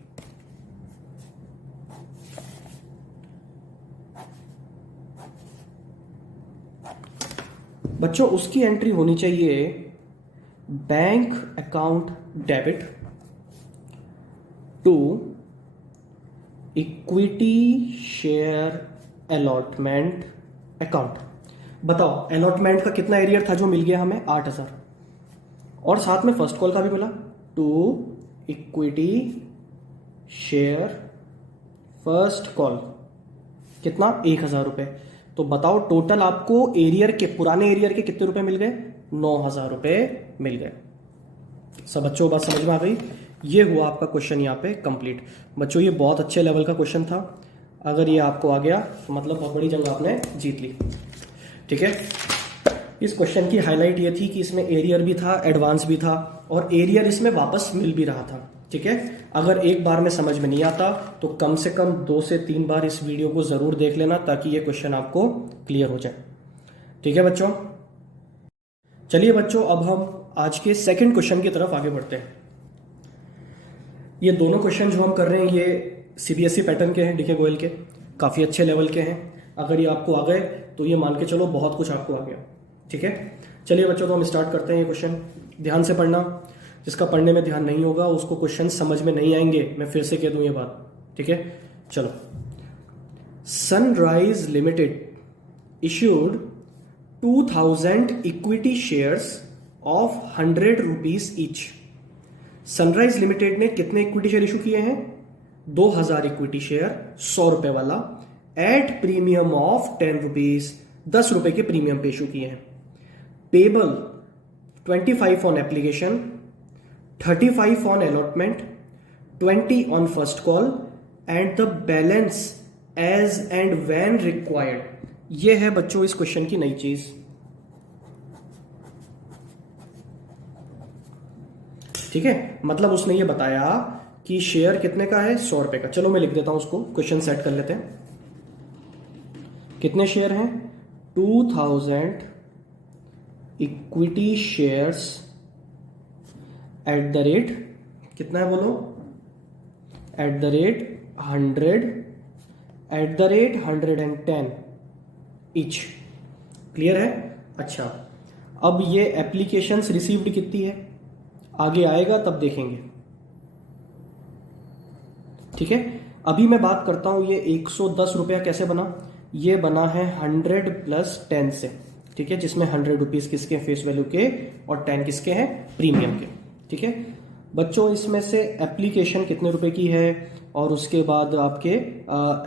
बच्चों उसकी एंट्री होनी चाहिए bank account debit to equity share allotment account. बताओ अलॉटमेंट का कितना एरियर था जो मिल गया हमें? 8,000। और साथ में फर्स्ट कॉल का भी मिला, to equity share first call कितना? 1,000 रुपए। तो बताओ टोटल आपको एरियर के, पुराने एरियर के कितने रुपए मिल गए? 9,000 रुपए मिल गए। सब बच्चों बात समझ में आ गई? ये हुआ आपका क्वेश्चन यहाँ पे कंप्लीट। बच्चों ये बहुत अच्छे लेवल का क्वेश्चन था, अगर ये आपको आ गया तो मतलब बहुत बड़ी जंग आपने जीत ली। ठीक है, इस क्वेश्चन की हाईलाइट ये थी कि इसमें एरियर भी था, एडवांस भी था, और एरियर इसमें वापस मिल भी रहा था। ठीक है, अगर एक बार में समझ में नहीं आता तो कम से कम 2 से 3 बार इस वीडियो को जरूर देख लेना, ताकि ये क्वेश्चन आपको क्लियर हो जाए। ठीक है बच्चों, चलिए बच्चों अब हम आज के सेकंड क्वेश्चन की तरफ आगे बढ़ते हैं। ये दोनों क्वेश्चन जो हम कर रहे हैं ये सीबीएसई पैटर्न के हैं, डीके गोयल के, काफ़ी अच्छे लेवल के हैं। अगर ये आपको आ गए तो ये मान के चलो बहुत कुछ आपको आ गया। ठीक है, चलिए बच्चों तो हम स्टार्ट करते हैं। ये क्वेश्चन ध्यान से पढ़ना, जिसका पढ़ने में ध्यान नहीं होगा उसको क्वेश्चन समझ में नहीं आएंगे, मैं फिर से कह दूं ये बात। ठीक है, चलो। Sunrise limited issued 2,000 equity shares of 100 rupees each. Sunrise limited ने कितने इक्विटी शेयर इशू किए हैं? 2,000 इक्विटी शेयर, 100 रुपए वाला, एट प्रीमियम ऑफ 10 रुपीज, 10 रुपए के प्रीमियम पे इशू किए हैं। Payable 25 on application, 35 on allotment, 20 on first call, and the balance as and when required. यह है बच्चों इस क्वेश्चन की नई चीज। ठीक है, मतलब उसने ये बताया कि शेयर कितने का है? 100 रुपए का। चलो मैं लिख देता हूं उसको, क्वेश्चन सेट कर लेते हैं। कितने शेयर हैं? 2,000 equity shares at the rate, कितना है बोलो? At the rate 100 110 each. Clear है? अच्छा, अब ये एप्लीकेशंस रिसीव्ड कितनी है आगे आएगा तब देखेंगे। ठीक है, अभी मैं बात करता हूं ये 110 रुपया कैसे बना। ये बना है 100 प्लस 10 से, ठीक है, जिसमें 100 रुपीज किसके फेस वैल्यू के और 10 किसके हैं, प्रीमियम के। ठीक है बच्चों, इसमें से एप्लीकेशन कितने रुपए की है और उसके बाद आपके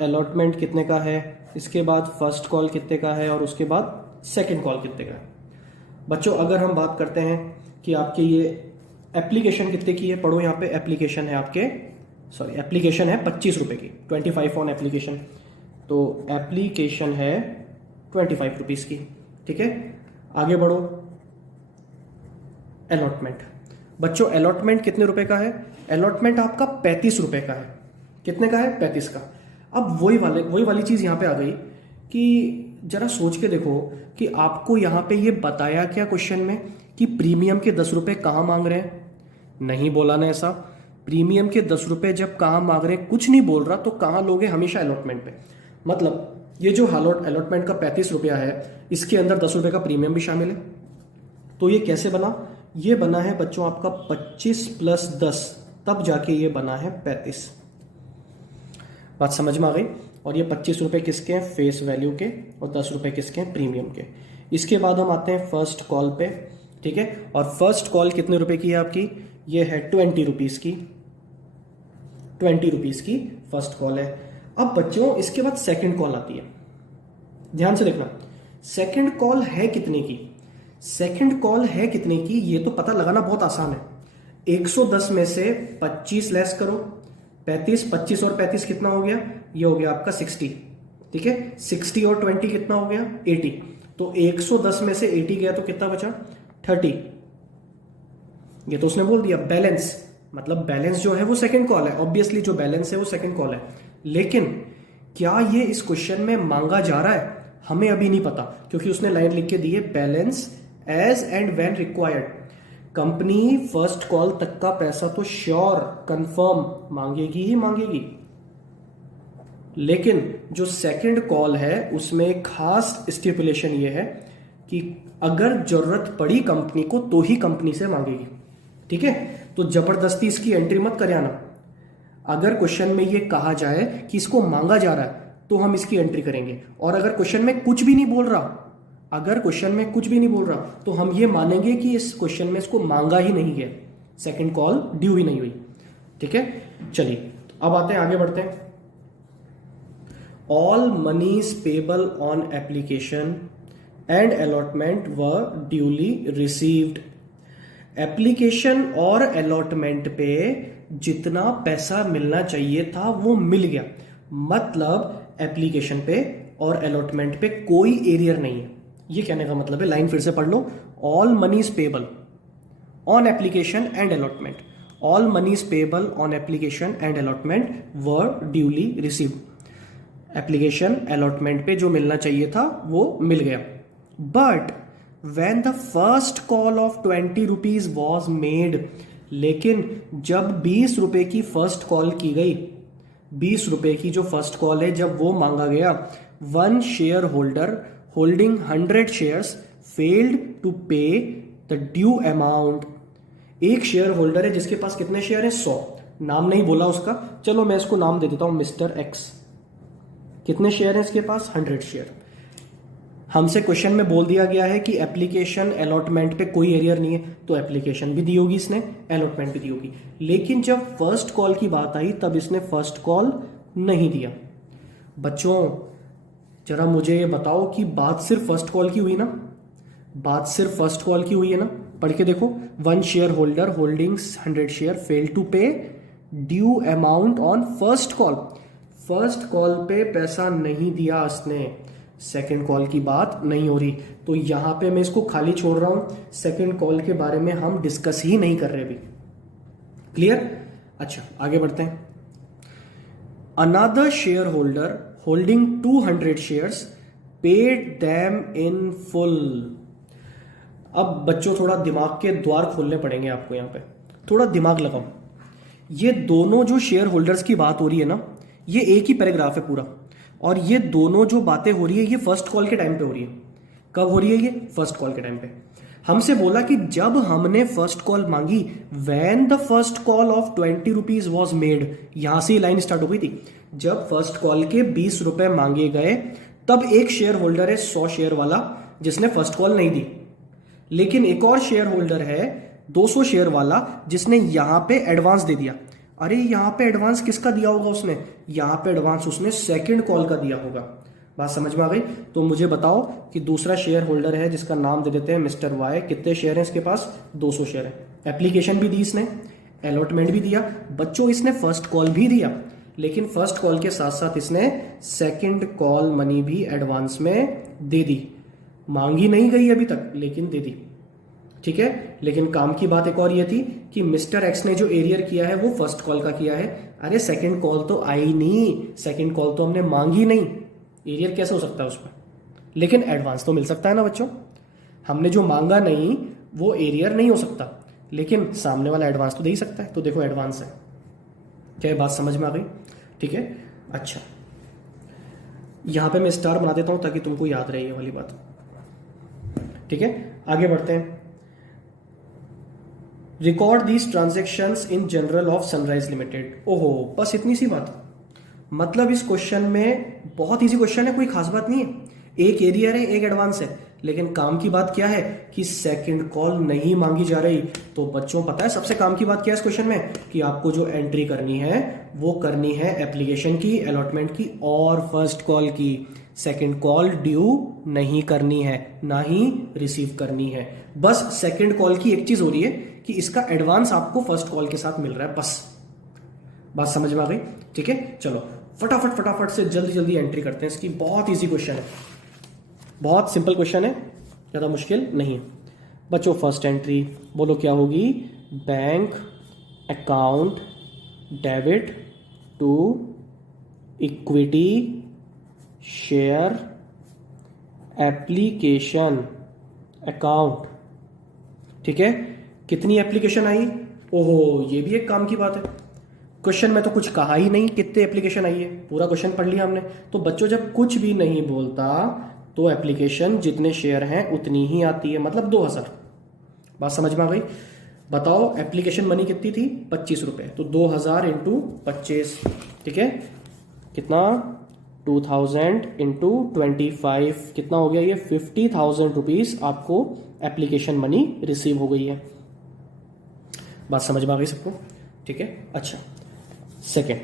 अलॉटमेंट कितने का है, इसके बाद फर्स्ट कॉल कितने का है और उसके बाद सेकंड कॉल कितने का है। बच्चों अगर हम बात करते हैं कि आपके ये एप्लीकेशन कितने की है, पढ़ो यहाँ पे, एप्लीकेशन है आपके, सॉरी एप्लीकेशन है 25 रुपए की, 25 ऑन एप्लीकेशन, तो एप्लीकेशन है 25 रुपीज की। ठीक है, आगे बढ़ो। अलॉटमेंट, बच्चों अलॉटमेंट कितने रुपए का है, अलॉटमेंट आपका 35 रुपए का है। कितने का है, 35 का। अब वही वाली चीज यहां पे आ गई कि जरा सोच के देखो कि आपको यहां पे ये बताया क्या क्वेश्चन में कि प्रीमियम के 10 रुपए कहां मांग रहे हैं, नहीं बोला ना ऐसा। प्रीमियम के 10 रुपए जब कहां मांग रहे हैं, कुछ नहीं बोल रहा, तो कहां लोगे, हमेशा अलॉटमेंट पे। मतलब ये जो अलॉटमेंट का 35 रुपया है, इसके अंदर 10 रुपए का प्रीमियम भी शामिल है। तो ये कैसे बना, ये बना है बच्चों आपका 25 प्लस 10, तब जाके ये बना है 35। बात समझ में आ गई। और ये 25 रुपए किसके हैं, फेस वैल्यू के, और 10 रुपए किसके हैं, प्रीमियम के। इसके बाद हम आते हैं फर्स्ट कॉल पे। ठीक है, और फर्स्ट कॉल कितने रुपए की है आपकी, ये है 20 रुपीज की, 20 रुपीज की फर्स्ट कॉल है। अब बच्चों इसके बाद सेकंड कॉल आती है, ध्यान से देखना। सेकंड कॉल है कितने की, सेकंड कॉल है कितने की, ये तो पता लगाना बहुत आसान है। 110 में से 25 लेस करो, 35, 25 और 35 कितना हो गया, ये हो गया आपका 60। ठीक है, 60 और 20 कितना हो गया, 80। तो 110 में से 80 गया तो कितना बचा, 30। ये तो उसने बोल दिया बैलेंस, मतलब बैलेंस जो है वो सेकंड कॉल है, ऑब्वियसली जो बैलेंस है वो सेकंड कॉल है। लेकिन क्या ये इस क्वेश्चन में मांगा जा रहा है, हमें अभी नहीं पता, क्योंकि उसने लाइन लिख के दी है, balance as and when required. Company first call तक का पैसा तो श्योर कंफर्म मांगेगी ही मांगेगी, लेकिन जो सेकंड कॉल है उसमें एक खास स्टिपुलेशन ये है कि अगर जरूरत पड़ी कंपनी को तो ही कंपनी से मांगेगी। ठीक है, तो जबरदस्ती इसकी एंट्री मत कर आना। अगर क्वेश्चन में ये कहा जाए कि इसको मांगा जा रहा है तो हम इसकी एंट्री करेंगे, और अगर क्वेश्चन में कुछ भी नहीं बोल रहा, अगर क्वेश्चन में कुछ भी नहीं बोल रहा, तो हम ये मानेंगे कि इस क्वेश्चन में इसको मांगा ही नहीं गया, सेकंड कॉल ड्यू ही नहीं हुई। ठीक है, चलिए अब आते हैं, आगे बढ़ते हैं। All monies payable on application and allotment were duly received. Application और अलॉटमेंट पे जितना पैसा मिलना चाहिए था वो मिल गया, मतलब एप्लीकेशन पे और अलॉटमेंट पे कोई एरियर नहीं है। ये कहने का मतलब है, लाइन फिर से पढ़ लो, all monies payable on application and allotment, all monies payable on application and allotment were duly received. Application allotment पे जो मिलना चाहिए था वो मिल गया। But when the first call of 20 rupees was made, लेकिन जब 20 रुपए की फर्स्ट कॉल की गई, 20 रुपए की जो फर्स्ट कॉल है जब वो मांगा गया, one share holder holding 100 shares failed to pay the due amount. एक शेयर होल्डर है जिसके पास कितने शेयर है, 100, नाम नहीं बोला उसका, चलो मैं इसको नाम दे देता हूं मिस्टर एक्स। कितने शेयर है इसके पास, 100 शेयर। हमसे क्वेश्चन में बोल दिया गया है कि एप्लीकेशन अलॉटमेंट पे कोई एरियर नहीं है, तो एप्लीकेशन भी दी होगी इसने, अलॉटमेंट भी दी होगी। लेकिन जब फर्स्ट कॉल की बात आई तब इसने फर्स्ट कॉल नहीं दिया। बच्चों जरा मुझे ये बताओ कि बात सिर्फ फर्स्ट कॉल की हुई ना, बात सिर्फ फर्स्ट कॉल की हुई है ना, पढ़ के देखो। One share holder holdings 100 share fail to pay due amount on first call. First call पे पैसा नहीं दिया इसने, सेकेंड कॉल की बात नहीं हो रही, तो यहां पे मैं इसको खाली छोड़ रहा हूं, सेकेंड कॉल के बारे में हम डिस्कस ही नहीं कर रहे अभी। क्लियर? अच्छा आगे बढ़ते हैं। Another share holder holding 200 shares paid them in full. अब बच्चों थोड़ा दिमाग के द्वार खोलने पड़ेंगे आपको, यहां पे थोड़ा दिमाग लगाओ। ये दोनों जो शेयर होल्डर्स की बात हो रही है ना, ये एक ही पैराग्राफ है पूरा, और ये दोनों जो बातें हो रही है ये फर्स्ट कॉल के टाइम पे हो रही है। कब हो रही है ये? फर्स्ट कॉल के टाइम पे। हमसे बोला कि जब हमने फर्स्ट कॉल मांगी, when the first call of 20 rupees was made, यहां से लाइन स्टार्ट हो गई थी। जब फर्स्ट कॉल के 20 रुपए मांगे गए तब एक शेयर होल्डर है 100 शेयर वाला जिसने फर्स्ट कॉल नहीं दी, लेकिन एक और शेयर होल्डर है 200 शेयर वाला जिसने यहां पे एडवांस दे दिया। अरे यहां पे एडवांस किसका दिया होगा उसने? यहां पे एडवांस उसने सेकंड कॉल का दिया होगा। बात समझ में आ गई? तो मुझे बताओ कि दूसरा शेयर होल्डर है जिसका नाम दे देते हैं मिस्टर वाई, कितने शेयर हैं इसके पास? 200 शेयर है। एप्लीकेशन भी दी इसने, अलॉटमेंट भी दिया, बच्चों इसने फर्स्ट कॉल भी दिया, लेकिन फर्स्ट कॉल के साथ साथ इसने सेकंड कॉल मनी भी एडवांस में दे दी। मांगी नहीं गई अभी तक, लेकिन दे दी। ठीक है, लेकिन काम की बात एक और ये थी कि मिस्टर एक्स ने जो एरियर किया है वो फर्स्ट कॉल का किया है। अरे सेकंड कॉल तो आई नहीं, सेकंड कॉल तो हमने मांगी नहीं, एरियर कैसे हो सकता है उसमें? लेकिन एडवांस तो मिल सकता है ना बच्चों। हमने जो मांगा नहीं वो एरियर नहीं हो सकता, लेकिन सामने वाला एडवांस तो दे ही सकता है। तो देखो एडवांस है। क्या बात समझ में आ गई? ठीक है, अच्छा यहां पे मैं स्टार बना देता हूं ताकि तुमको याद रहे ये वाली बात। ठीक है, आगे बढ़ते हैं। Record these transactions in general of sunrise limited. ओहो, बस इतनी सी बात। मतलब इस क्वेश्चन में बहुत इजी क्वेश्चन है, कोई खास बात नहीं है। एक एरियर है, एक एडवांस है, लेकिन काम की बात क्या है कि सेकंड कॉल नहीं मांगी जा रही। तो बच्चों पता है सबसे काम की बात क्या है इस क्वेश्चन में? कि आपको जो एंट्री करनी है वो करनी है एप्लीकेशन की, अलॉटमेंट की और फर्स्ट कॉल की। सेकंड कॉल ड्यू नहीं करनी है, ना ही रिसीव करनी है। बस सेकंड कॉल की एक चीज हो रही है कि इसका एडवांस आपको फर्स्ट कॉल के साथ मिल रहा है, बस। बात समझ में आ गई? ठीक है, चलो फटाफट फटाफट से जल्दी जल्दी एंट्री करते हैं इसकी। बहुत इजी क्वेश्चन है, बहुत सिंपल क्वेश्चन है, ज्यादा मुश्किल नहीं है। बच्चों फर्स्ट एंट्री बोलो क्या होगी? Bank account debit to equity share application account. ठीक है, कितनी एप्लीकेशन आई? ओहो, ये भी एक काम की बात है। क्वेश्चन में तो कुछ कहा ही नहीं कितने एप्लीकेशन आई है, पूरा क्वेश्चन पढ़ लिया हमने। तो बच्चों जब कुछ भी नहीं बोलता तो एप्लीकेशन जितने शेयर हैं उतनी ही आती है, मतलब 2000। बात समझ में आ गई? बताओ एप्लीकेशन मनी कितनी थी? 25 रुपए। तो 2000 इंटू 25, ठीक है, कितना? 2000 इंटू 25 कितना हो गया? ये 50,000 रुपीज आपको एप्लीकेशन मनी रिसीव हो गई है। बात समझ में आ गई सबको? ठीक है, अच्छा सेकेंड,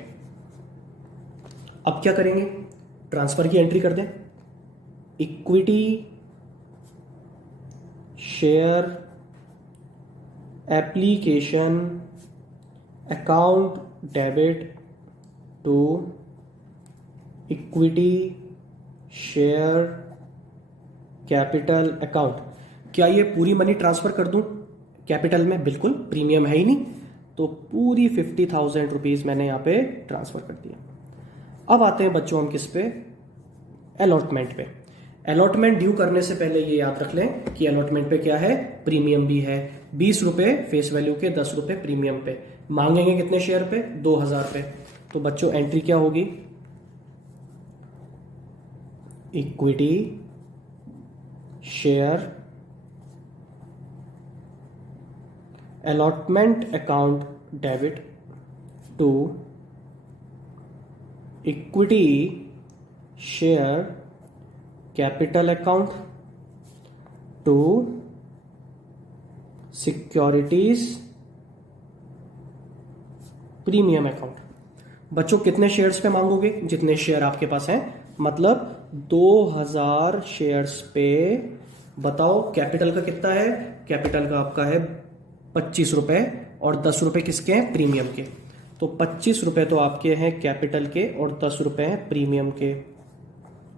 अब क्या करेंगे? ट्रांसफर की एंट्री कर दें। Equity share application account debit to equity share capital account. क्या ये पूरी मनी ट्रांसफर कर दूं कैपिटल में? बिल्कुल, प्रीमियम है ही नहीं, तो पूरी 50,000 रुपीज मैंने यहां पे ट्रांसफर कर दिया। अब आते हैं बच्चों हम किस पे? अलॉटमेंट पे। अलॉटमेंट ड्यू करने से पहले ये याद रख लें कि अलॉटमेंट पे क्या है? प्रीमियम भी है। 20 रुपए फेस वैल्यू के, 10 रुपए प्रीमियम पे। मांगेंगे कितने शेयर पे? 2000 पे। तो बच्चों एंट्री क्या होगी? Equity share allotment account debit to equity share capital account to securities premium account. बच्चों कितने शेयर्स पे मांगोगे? जितने शेयर आपके पास हैं, मतलब 2000 शेयर्स पे। बताओ कैपिटल का कितना है? कैपिटल का आपका है 25 रुपए और 10 रुपए किसके हैं? प्रीमियम के। तो 25 रुपए तो आपके हैं कैपिटल के और 10 रुपए हैं प्रीमियम के।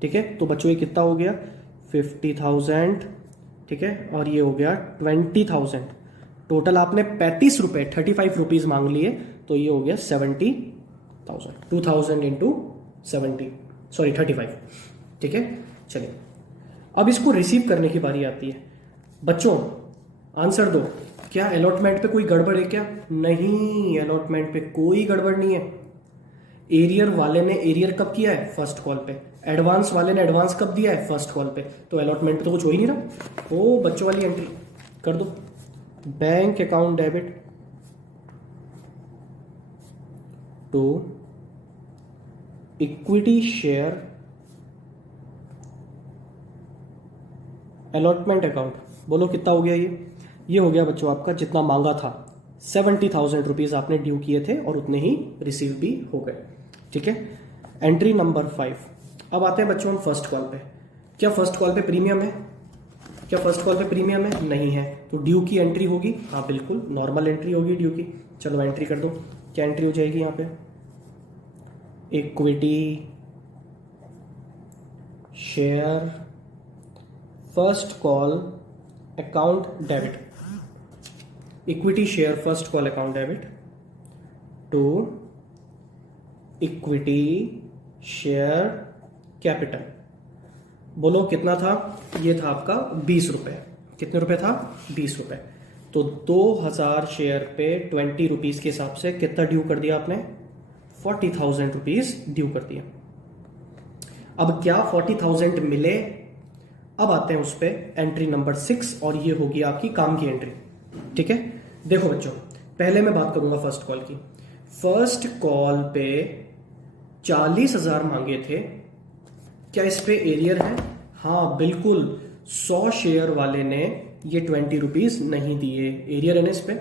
ठीक है, तो बच्चों ये कितना हो गया? 50,000। ठीक है, और ये हो गया 20,000। टोटल आपने 35 रुपए 35 रुपीज मांग लिए, तो ये हो गया 70,000। 2000 इंटू 35। ठीक है, चलिए अब इसको रिसीव करने की बारी आती है। बच्चों आंसर दो, क्या अलॉटमेंट पे कोई गड़बड़ है क्या? नहीं, अलॉटमेंट पे कोई गड़बड़ नहीं है। एरियर वाले ने एरियर कब किया है? फर्स्ट कॉल पे। एडवांस वाले ने एडवांस कब दिया है? फर्स्ट कॉल पे। तो अलॉटमेंट तो कुछ हो ही नहीं रहा। ओ बच्चों वाली एंट्री कर दो, bank account debit to equity share allotment account. बोलो कितना हो गया ये हो गया बच्चों आपका जितना मांगा था, 70,000 रुपीज आपने ड्यू किए थे और उतने ही रिसीव भी हो गए। ठीक है, एंट्री नंबर 5। अब आते हैं बच्चों हम फर्स्ट कॉल पे। क्या फर्स्ट कॉल पे प्रीमियम है? क्या फर्स्ट कॉल पे प्रीमियम है? नहीं है। तो ड्यू की एंट्री होगी? हाँ बिल्कुल, नॉर्मल एंट्री होगी ड्यू की। चलो एंट्री कर दो। क्या एंट्री हो जाएगी यहाँ पे? Equity share first call account debit, equity share first call account debit to equity share capital. बोलो कितना था? ये था आपका 20 रुपए। कितने रुपए था? 20 रुपए। तो 2000 शेयर पे 20 रुपीज के हिसाब से कितना ड्यू कर दिया आपने? 40,000 रुपीज ड्यू कर दिया। अब क्या 40,000 मिले? अब आते हैं उस पे एंट्री नंबर 6 और ये होगी आपकी काम की एंट्री। ठीक है, देखो बच्चों पहले मैं बात करूंगा फर्स्ट कॉल की। फर्स्ट कॉल पे 40,000 मांगे थे। क्या इस पे एरियर है? हाँ बिल्कुल, 100 शेयर वाले ने ये 20 रुपीज नहीं दिए, एरियर है ना इस पे।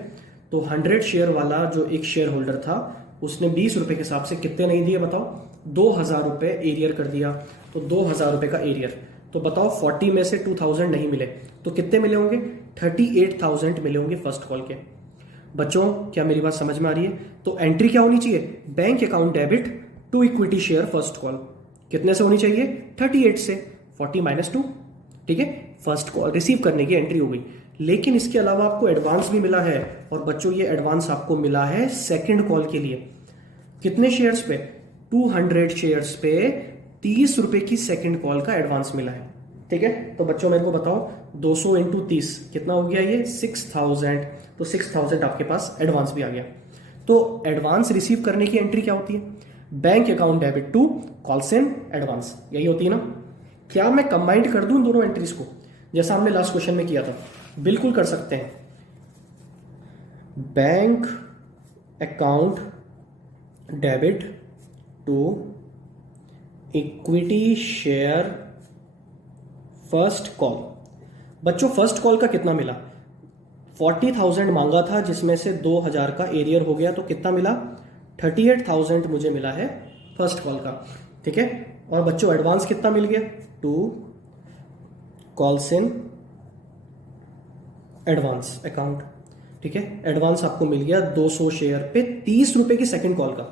तो 100 शेयर वाला जो एक शेयर होल्डर था उसने 20 रुपए के हिसाब से कितने नहीं दिए बताओ? 2,000 रुपए एरियर कर दिया। तो 2,000 रुपए का एरियर। तो बताओ 40 में से 2,000 नहीं मिले तो कितने मिले होंगे? 38,000 मिले होंगे फर्स्ट कॉल के। बच्चों क्या मेरी बात समझ में आ रही है? तो एंट्री क्या होनी चाहिए? Bank account debit to equity share first call. कितने से होनी चाहिए? 38 से। 40 माइनस 2। ठीक है, फर्स्ट कॉल रिसीव करने की एंट्री हो गई। लेकिन इसके अलावा आपको एडवांस भी मिला है। और बच्चों ये एडवांस आपको मिला है सेकंड कॉल के लिए। कितने शेयर्स पे? 200 शेयर्स पे 30 रुपए की सेकंड कॉल का एडवांस मिला है। ठीक है, तो बच्चों मेरे को बताओ 200 इंटू 30 कितना हो गया? ये 6,000। तो 6,000 आपके पास एडवांस भी आ गया। तो एडवांस रिसीव करने की एंट्री क्या होती है? Bank account debit to calls in advance, यही होती है ना। क्या मैं कंबाइंड कर दूं दोनों एंट्रीज को जैसा हमने लास्ट क्वेश्चन में किया था? बिल्कुल कर सकते हैं। Bank account debit to equity share first call. बच्चों फर्स्ट कॉल का कितना मिला? 40,000 मांगा था जिसमें से 2,000 का एरियर हो गया। तो कितना मिला? 38,000 मुझे मिला है फर्स्ट कॉल का। ठीक है, और बच्चों एडवांस कितना मिल गया? 2 कॉल्स इन एडवांस अकाउंट। ठीक है, एडवांस आपको मिल गया 200 शेयर पे 30 रुपए की सेकंड कॉल का।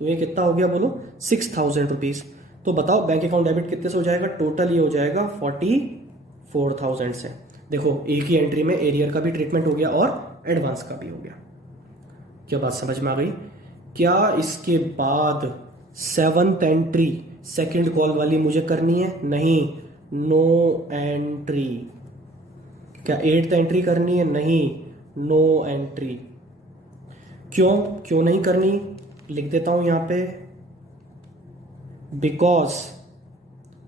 तो ये कितना हो गया बोलो? 6,000 रुपीज। तो बताओ बैंक अकाउंट डेबिट कितने से हो जाएगा? टोटल ये हो जाएगा 44,000 से। देखो एक ही एंट्री में एरियर का भी ट्रीटमेंट हो गया और एडवांस का भी हो गया। क्या बात समझ में आ गई? क्या इसके बाद 7th एंट्री सेकंड कॉल वाली मुझे करनी है? नहीं, नो एंट्री। क्या 8th एंट्री करनी है? नहीं, नो एंट्री। क्यों नहीं करनी? लिख देता हूं यहां पे, because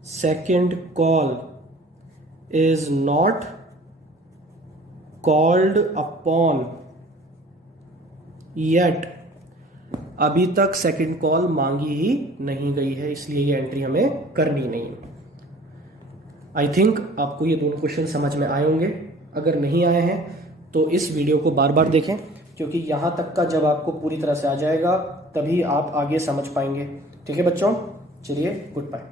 second call is not called upon yet. अभी तक सेकंड कॉल मांगी ही नहीं गई है, इसलिए ये एंट्री हमें करनी नहीं है। आई थिंक आपको ये दोनों क्वेश्चन समझ में आए होंगे। अगर नहीं आए हैं तो इस वीडियो को बार बार देखें, क्योंकि यहां तक का जब आपको पूरी तरह से आ जाएगा तभी आप आगे समझ पाएंगे। ठीक है बच्चों, चलिए गुड बाय।